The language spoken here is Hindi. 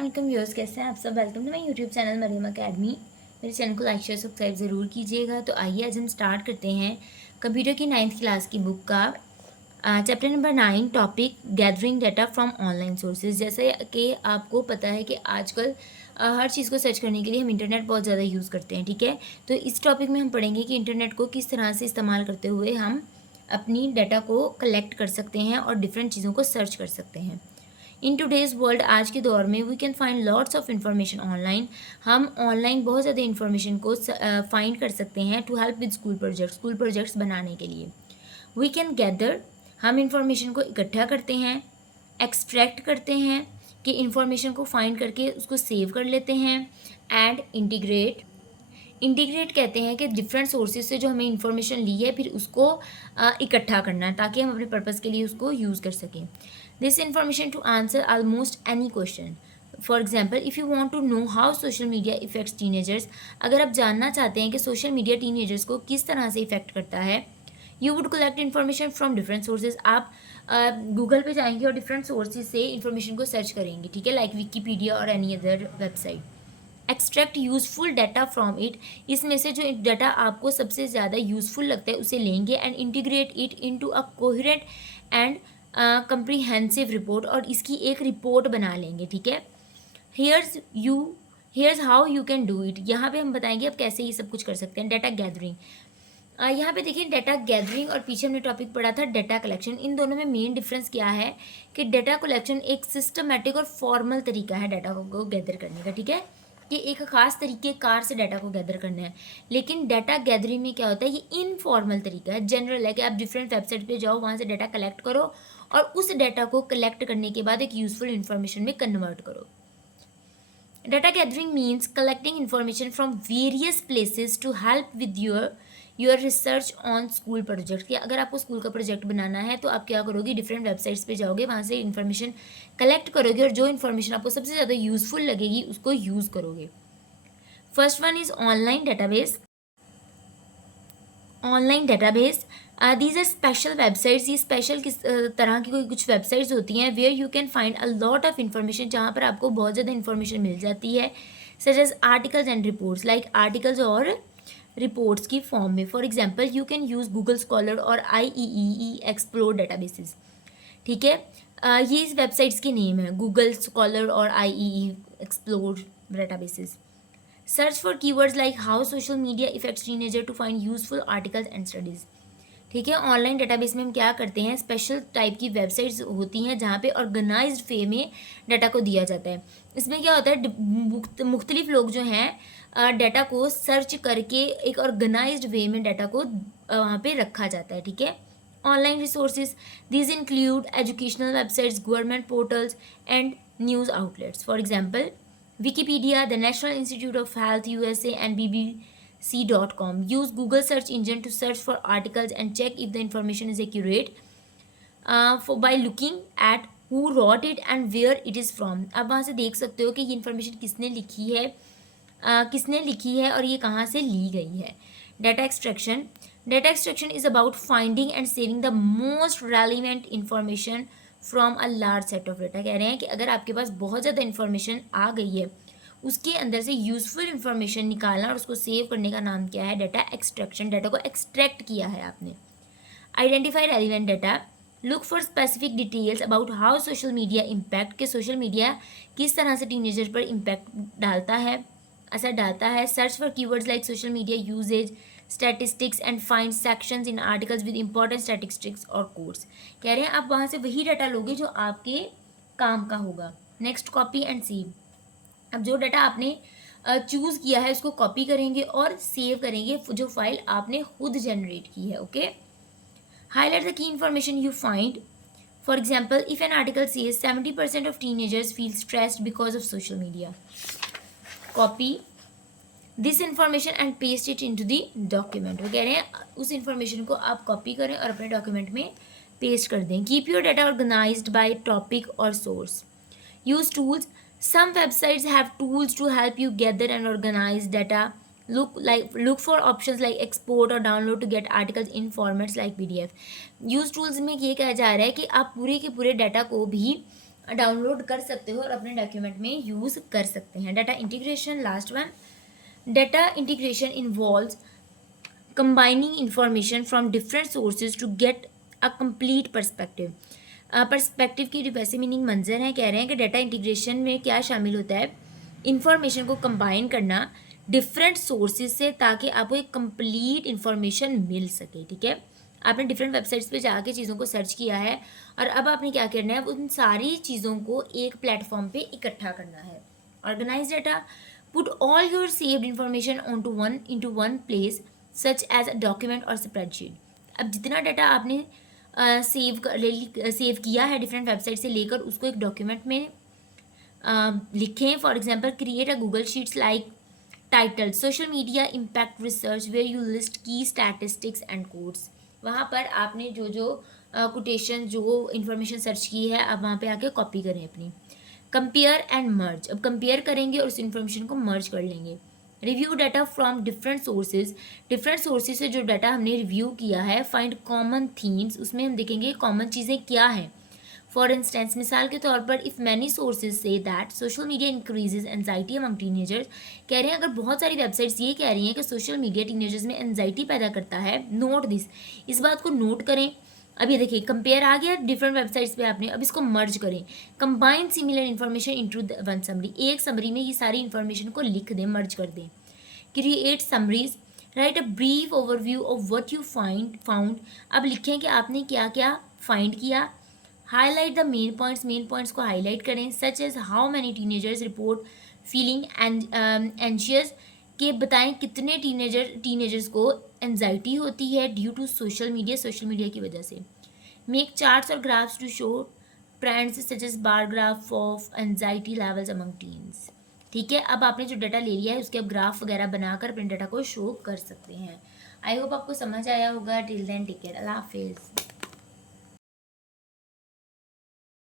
अस्सलाम वालेकुम व्यूअर्स, कैसे हैं आप सब। Welcome to my YouTube channel Maryam academy. मेरे चैनल को लाइक शेयर सब्सक्राइब ज़रूर कीजिएगा। तो आइए आज हम स्टार्ट करते हैं कंप्यूटर की 9th क्लास की बुक का chapter number 9, topic gathering data from online sources. जैसे कि आपको पता है कि आजकल हर चीज़ को सर्च करने के लिए हम इंटरनेट बहुत ज़्यादा यूज़ करते हैं, ठीक है। तो इस टॉपिक में हम पढ़ेंगे कि इंटरनेट को किस तरह से इस्तेमाल करते हुए हम अपनी डाटा को कलेक्ट कर सकते हैं और डिफरेंट चीज़ों को सर्च कर सकते हैं। इन टूडेज़ वर्ल्ड, आज के दौर में, we can find lots of information online. हम ऑनलाइन बहुत ज़्यादा इन्फॉर्मेशन को फाइंड कर सकते हैं to help with school projects बनाने के लिए। वी कैन गैदर, हम इंफॉर्मेशन को इकट्ठा करते हैं, एक्सट्रैक्ट करते हैं कि इंफॉर्मेशन को फाइंड करके उसको सेव कर लेते हैं, एंड इंटीग्रेट। इंटीग्रेट कहते हैं कि डिफरेंट सोर्सेज से जो हमें इंफॉर्मेशन ली है फिर उसको इकट्ठा करना है ताकि हम अपने पर्पज़ के लिए उसको यूज़ कर सकें। This information to answer almost any question. For example, if you want to know how social media effects teenagers, अगर आप जानना चाहते हैं कि सोशल मीडिया टीनेजर्स को किस तरह से इफेक्ट करता है, you would collect information from different sources. आप गूगल पे जाएंगे और डिफरेंट सोर्सेज से इन्फॉर्मेशन को सर्च करेंगे, ठीक है, लाइक विकीपीडिया और any other website. Extract useful data from it, इसमें से जो डाटा आपको सबसे ज़्यादा यूजफुल लगता है उसे लेंगे, and integrate it into a coherent and comprehensive report, और इसकी एक रिपोर्ट बना लेंगे, ठीक है। Here's how you can do it, यहाँ पे हम बताएंगे अब कैसे ये सब कुछ कर सकते हैं। डाटा गैदरिंग, यहाँ पे देखिए डाटा गैदरिंग और पीछे हमने टॉपिक पढ़ा था डाटा कलेक्शन। इन दोनों में मेन डिफरेंस क्या है कि डाटा कलेक्शन एक सिस्टमेटिक और फॉर्मल तरीका है डाटा को गैदर करने का, ठीक है, कि एक खास तरीके कार से डाटा को गैदर करना है। लेकिन डाटा गैदरिंग में क्या होता है, ये इनफॉर्मल तरीका है, जनरल है कि आप डिफरेंट वेबसाइट पे जाओ, वहाँ से डाटा कलेक्ट करो और उस डाटा को कलेक्ट करने के बाद एक यूजफुल इन्फॉर्मेशन में कन्वर्ट करो। Data gathering means collecting information from various places to help with your research on school project। कि अगर आपको स्कूल का प्रोजेक्ट बनाना है तो आप क्या करोगे, डिफरेंट वेबसाइट्स पे जाओगे, वहाँ से इन्फॉर्मेशन कलेक्ट करोगे और जो इन्फॉर्मेशन आपको सबसे ज़्यादा यूजफुल लगेगी उसको यूज़ करोगे। First one is online database. Online database, these are special websites. ये स्पेशल किस तरह की कोई कुछ वेबसाइट्स होती हैं where you can find a lot of information, जहाँ पर आपको बहुत ज़्यादा इन्फॉर्मेशन मिल जाती है, such as articles and reports, like articles और रिपोर्ट्स की फॉर्म में। For example, you can use Google Scholar और IEEE एक्सप्लोर डेटाबेसेस, ठीक है। ये इस वेबसाइट्स के नेम है, गूगल स्कॉलर और IEEE explore databases. Search for keywords like how social media effects teenager to find useful articles and studies, ठीक है। ऑनलाइन डेटाबेस में हम क्या करते हैं, स्पेशल टाइप की वेबसाइट्स होती हैं जहाँ पे ऑर्गेनाइज्ड वे में डाटा को दिया जाता है। इसमें क्या होता है, मुख्तलिफ लोग जो हैं डाटा को सर्च करके एक ऑर्गेनाइज्ड वे में डाटा को वहाँ पे रखा जाता है, ठीक है। Online resources, these include educational websites, government portals and news outlets. For example, Wikipedia, the National Institute of Health USA, and BBC.com. Use Google search engine to search for articles and check if the information is accurate by looking at who wrote it and where it is from. अब वहाँ से देख सकते हो कि ये इन्फॉर्मेशन किसने लिखी है और ये कहाँ से ली गई है। Data extraction, data extraction is about finding and saving the most relevant information from a large set of data. कह रहे हैं कि अगर आपके पास बहुत ज़्यादा इन्फॉर्मेशन आ गई है, उसके अंदर से यूजफुल इन्फॉर्मेशन निकालना और उसको सेव करने का नाम क्या है, डाटा एक्सट्रैक्शन। डाटा को एक्सट्रैक्ट किया है आपने। Identify relevant data, look for specific details about how social media impact, के सोशल मीडिया किस तरह से टीनेजर पर इम्पैक्ट डालता है, असर डालता है। Search for keywords like social media usages, statistics and find sections in articles with important statistics और कोड्स। कह रहे हैं आप वहाँ से वही डाटा लोगे जो आपके काम का होगा। Next, copy and save. अब जो डाटा आपने चूज़ किया है उसको कॉपी करेंगे और सेव करेंगे जो फाइल आपने खुद जनरेट की है, okay. Highlight the key information you find. For example, if an article says 70% of teenagers feel stressed because of social media, copy this information and paste it into the document. वो कह रहे हैं उस इंफॉर्मेशन को आप कॉपी करें और अपने डॉक्यूमेंट में पेस्ट कर दें। Keep your data organised by topic और source. Use tools, some websites have tools to help you gather and organize data. Look for options like export or download to get articles in formats like PDF. Use tools में ये कहा जा रहा है कि आप पूरे के पूरे डाटा को भी डाउनलोड कर सकते हो और अपने डॉक्यूमेंट में यूज़ कर सकते हैं। Data integration, last one. Data integration involves combining information from different sources to get a complete perspective। Perspective की वैसे मीनिंग मंजर है, कह रहे हैं कि डाटा इंटीग्रेशन में क्या शामिल होता है, इंफॉर्मेशन को कंबाइन करना डिफरेंट सोर्सेज से ताकि आपको एक कंप्लीट इंफॉर्मेशन मिल सके। ठीक है, आपने डिफरेंट वेबसाइट्स पे जाके चीज़ों को सर्च किया है और अब आपने क्या करना है, उन सारी चीज़ों को एक प्लेटफॉर्म पे इकट्ठा करना है। Organise data, put all your saved information into one place such as a document और स्प्रेडशीट। अब जितना डाटा आपने सेव किया है डिफरेंट वेबसाइट से लेकर, उसको एक डॉक्यूमेंट में लिखें। For example, create a Google Sheets like title social media impact research where you list key statistics and codes. वहाँ पर आपने जो जो कोटेशन जो इन्फॉर्मेशन सर्च की है, अब वहाँ पे आके कॉपी करें अपनी। कंपेयर एंड मर्ज, अब कंपेयर करेंगे और उस इन्फॉर्मेशन को मर्ज कर लेंगे। Review data from different sources से जो डाटा हमने रिव्यू किया है, फाइंड कॉमन थीम्स, उसमें हम देखेंगे कॉमन चीज़ें क्या हैं। फॉर इंस्टेंस, मिसाल के तौर पर, if many sources say that social media increases anxiety among teenagers, कह रहे हैं अगर बहुत सारी वेबसाइट्स ये कह रही हैं कि सोशल मीडिया टीनेजर्स में एनजाइटी पैदा करता है, नोट दिस, इस बात को नोट करें। अब ये देखिए, कंपेयर आ गया डिफरेंट वेबसाइट्स पे आपने, अब इसको मर्ज करें। Combine similar information into one summary, एक समरी में ये सारी इन्फॉर्मेशन को लिख दें, मर्ज कर दें। Create summaries, write a brief overview of what you found, अब लिखें कि आपने क्या क्या फाइंड किया। हाईलाइट द मेन पॉइंट्स को हाईलाइट करें, such as how many teenagers report feeling anxious, के बताएं कितने टीनेजर्स को एनजाइटी होती है ड्यू टू सोशल मीडिया की वजह से। मेक चार्ट्स और graphs to show trends such as bar graph of anxiety levels among teens. ठीक है, अब आपने जो डाटा ले लिया है उसके अब ग्राफ वगैरह बनाकर अपने डाटा को शो कर सकते हैं। आई होप आपको समझ आया होगा। टिल देन टेक केयर, अल्लाह हाफिज़।